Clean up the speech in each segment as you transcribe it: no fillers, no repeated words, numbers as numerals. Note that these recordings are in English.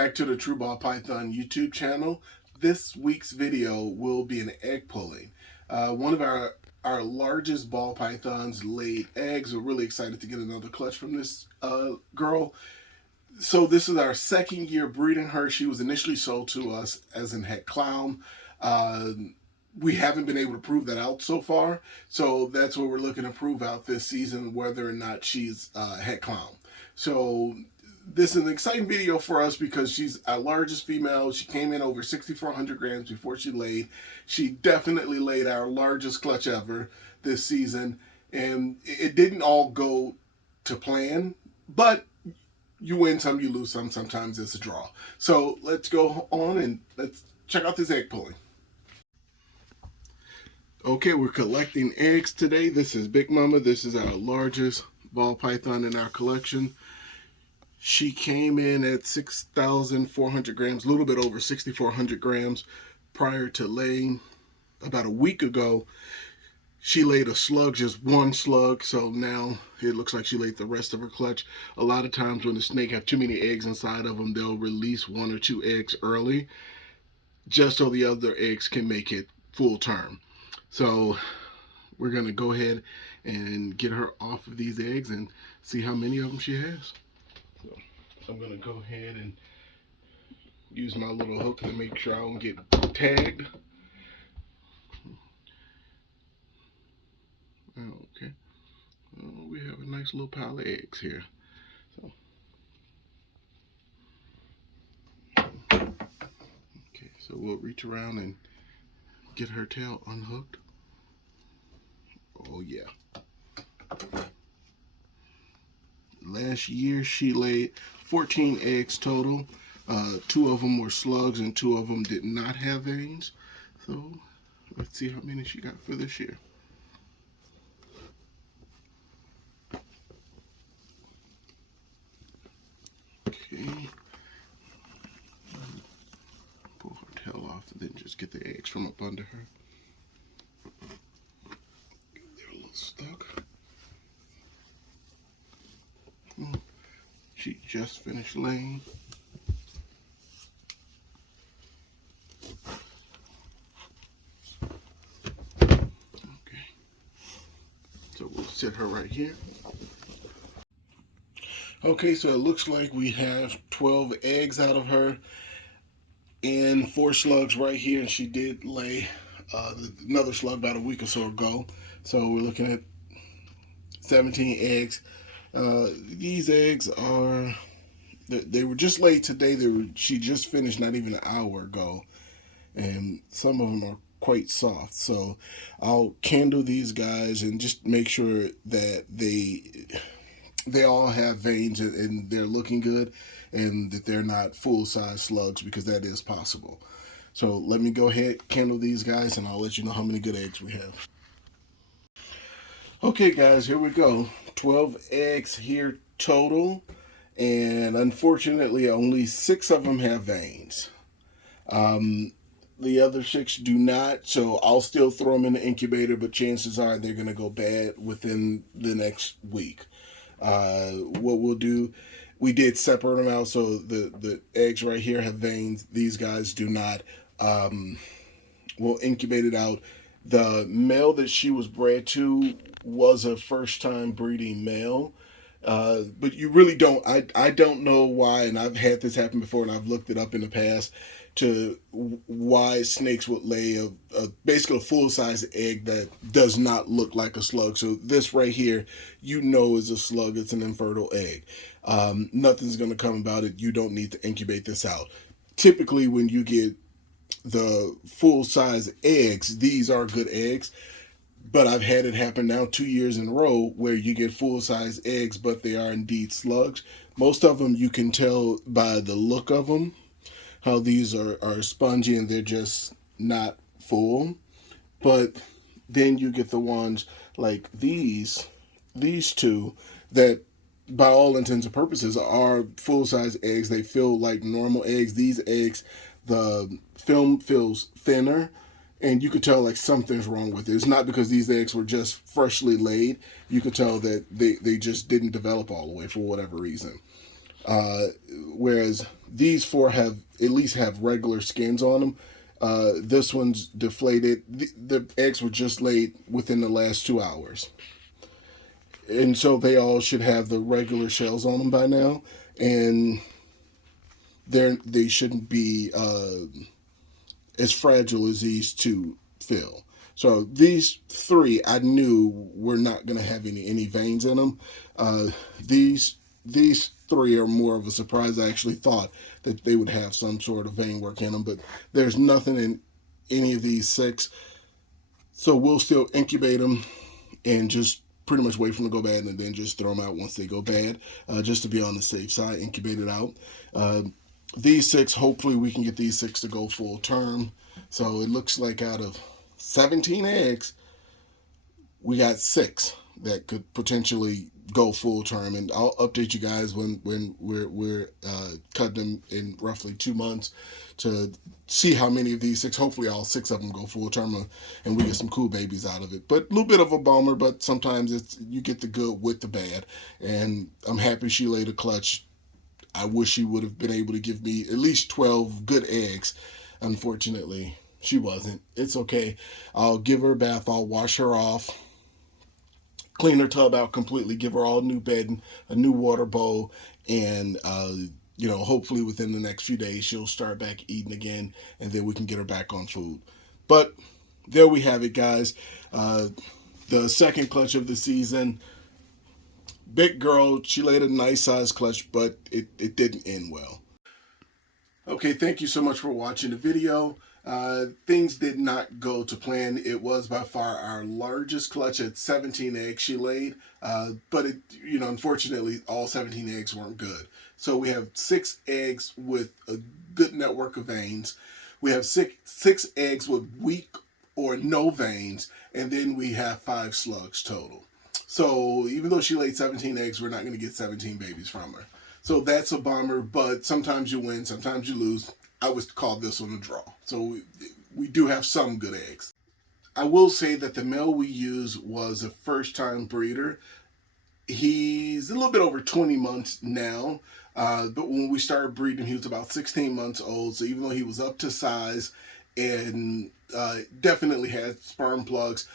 back to the True Ball Python YouTube channel. This week's video will be an egg pulling. One of our largest ball pythons laid eggs. We're really excited to get another clutch from this girl. So this is our second year breeding her. She was initially sold to us as an het clown. We haven't been able to prove that out so far. So that's what we're looking to prove out this season, whether or not she's het clown. So this is an exciting video for us because she's our largest female. She came in over 6,400 grams before she laid. She definitely laid our largest clutch ever this season. And it didn't all go to plan, but you win some, you lose some. Sometimes it's a draw. So let's go on and let's check out this egg pulling. Okay, we're collecting eggs today. This is Big Mama. This is our largest ball python in our collection. She came in at 6,400 grams, a little bit over 6,400 grams prior to laying. About a week ago, she laid a slug, just one slug, so now it looks like she laid the rest of her clutch. A lot of times when the snake have too many eggs inside of them, they'll release one or two eggs early, just so the other eggs can make it full term. So we're gonna go ahead and get her off of these eggs and see how many of them she has. So I'm gonna go ahead and use my little hook to make sure I don't get tagged. Okay, well, we have a nice little pile of eggs here. Okay, so we'll reach around and get her tail unhooked. Oh yeah. Last year she laid 14 eggs total. 2 of them were slugs and 2 of them did not have veins. So let's see how many she got for this year. Okay. Pull her tail off and then just get the eggs from up under her. They're a little stuck. She just finished laying. Okay. So we'll sit her right here. Okay, so it looks like we have 12 eggs out of her and 4 slugs right here. And she did lay another slug about a week or so ago. So we're looking at 17 eggs. These eggs are, they were just laid today. She just finished not even an hour ago. And some of them are quite soft. So I'll candle these guys and just make sure that they all have veins and they're looking good and that they're not full-size slugs, because that is possible. So let me go ahead, candle these guys, and I'll let you know how many good eggs we have. Okay guys, here we go. 12 eggs here total, and unfortunately only 6 of them have veins. The other 6 do not, so I'll still throw them in the incubator, but chances are they're going to go bad within the next week. What we'll do, we did separate them out, so the eggs right here have veins. These guys do not. We'll incubate it out. The male that she was bred to was a first-time breeding male. But you really don't, I don't know why, and I've had this happen before, and I've looked it up in the past, to why snakes would lay basically a full-size egg that does not look like a slug. So this right here, you know, is a slug. It's an infertile egg. Nothing's going to come about it. You don't need to incubate this out. Typically, when you get the full-size eggs, these are good eggs. But I've had it happen now 2 years in a row where you get full-size eggs, but they are indeed slugs. Most of them you can tell by the look of them, how these are spongy and they're just not full. But then you get the ones like these 2 that by all intents and purposes are full-size eggs. They feel like normal eggs. These eggs, the film feels thinner, and you could tell like something's wrong with it. It's not because these eggs were just freshly laid. You could tell that they just didn't develop all the way for whatever reason. Whereas these 4 have at least have regular skins on them. This one's deflated. The eggs were just laid within the last 2 hours, and so they all should have the regular shells on them by now, and they shouldn't be as fragile as these 2 feel. So these 3 I knew were not going to have any veins in them. These 3 are more of a surprise. I actually thought that they would have some sort of vein work in them, but there's nothing in any of these 6. So we'll still incubate them and just pretty much wait for them to go bad, and then just throw them out once they go bad, just to be on the safe side, incubate it out. These 6, hopefully we can get these 6 to go full term. So it looks like out of 17 eggs, we got 6 that could potentially go full term, and I'll update you guys when we're cutting them in roughly 2 months to see how many of these 6. Hopefully all 6 of them go full term, and we get some cool babies out of it. But a little bit of a bummer, but sometimes you get the good with the bad, and I'm happy she laid a clutch. I wish she would have been able to give me at least 12 good eggs. Unfortunately, she wasn't. It's okay. I'll give her a bath. I'll wash her off, clean her tub out completely, give her all new bedding, a new water bowl, and hopefully within the next few days she'll start back eating again, and then we can get her back on food. But there we have it, guys. The second clutch of the season. Big girl, she laid a nice size clutch, but it didn't end well. Okay, thank you so much for watching the video. Things did not go to plan. It was by far our largest clutch at 17 eggs she laid, but unfortunately, all 17 eggs weren't good. So we have 6 eggs with a good network of veins. We have six eggs with weak or no veins, and then we have 5 slugs total. So even though she laid 17 eggs, we're not going to get 17 babies from her. So that's a bummer, but sometimes you win, sometimes you lose. I would call this one a draw. So we do have some good eggs. I will say that the male we used was a first-time breeder. He's a little bit over 20 months now, but when we started breeding, he was about 16 months old. So even though he was up to size and definitely had sperm plugs,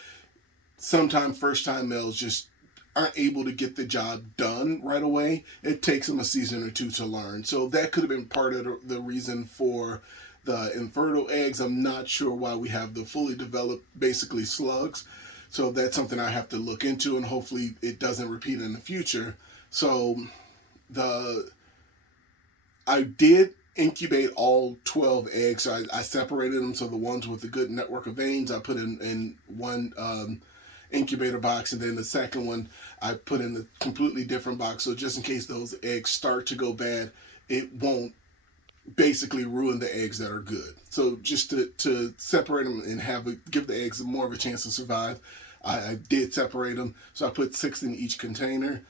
sometimes first-time males just aren't able to get the job done right away. It takes them a season or 2 to learn. So that could have been part of the reason for the infertile eggs. I'm not sure why we have the fully developed, basically slugs. So that's something I have to look into, and hopefully it doesn't repeat in the future. So I did incubate all 12 eggs. So I separated them. So the ones with the good network of veins, I put in one incubator box, and then the second one I put in a completely different box. So just in case those eggs start to go bad, it won't basically ruin the eggs that are good. So just to separate them and give the eggs more of a chance to survive, I did separate them. So I put 6 in each container,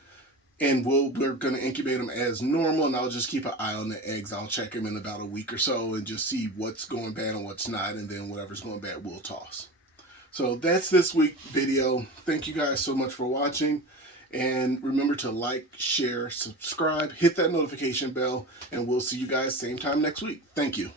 and we're going to incubate them as normal, and I'll just keep an eye on the eggs. I'll check them in about a week or so and just see what's going bad and what's not, and then whatever's going bad we'll toss. So that's this week's video. Thank you guys so much for watching. And remember to like, share, subscribe, hit that notification bell, and we'll see you guys same time next week. Thank you.